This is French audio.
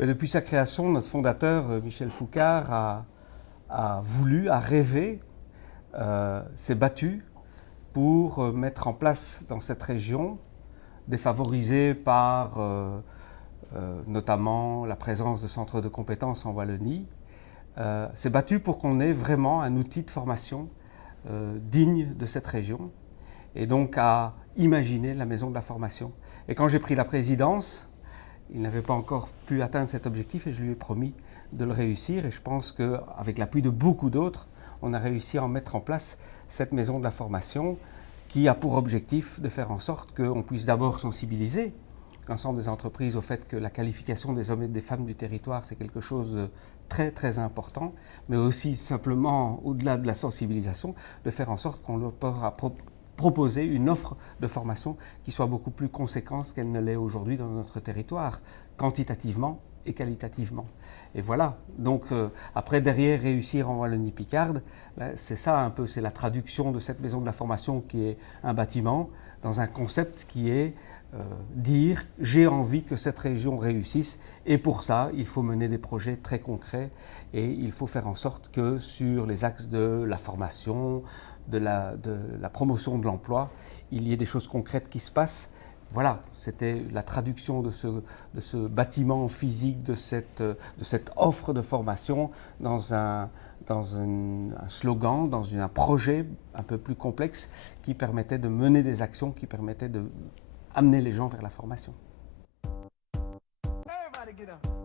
Et depuis sa création, notre fondateur, Michel Foucard, a rêvé, s'est battu pour mettre en place dans cette région, défavorisée par notamment la présence de centres de compétences en Wallonie, s'est battu pour qu'on ait vraiment un outil de formation digne de cette région, et donc à imaginer la maison de la formation. Et quand j'ai pris la présidence, il n'avait pas encore pu atteindre cet objectif et je lui ai promis de le réussir. Et je pense qu'avec l'appui de beaucoup d'autres, on a réussi à mettre en place cette maison de la formation qui a pour objectif de faire en sorte qu'on puisse d'abord sensibiliser l'ensemble des entreprises au fait que la qualification des hommes et des femmes du territoire, c'est quelque chose de très très important, mais aussi simplement, au-delà de la sensibilisation, de faire en sorte qu'on leur pourra proposer une offre de formation qui soit beaucoup plus conséquente qu'elle ne l'est aujourd'hui dans notre territoire, quantitativement et qualitativement. Et voilà, donc après derrière réussir en Wallonie-Picarde, c'est ça un peu, c'est la traduction de cette maison de la formation qui est un bâtiment dans un concept qui est dire j'ai envie que cette région réussisse et pour ça il faut mener des projets très concrets et il faut faire en sorte que sur les axes de la formation, de la promotion de l'emploi, il y ait des choses concrètes qui se passent. Voilà, c'était la traduction de ce bâtiment physique, de cette offre de formation dans un slogan, dans un projet un peu plus complexe qui permettait de mener des actions, qui permettait de amener les gens vers la formation. Everybody get up.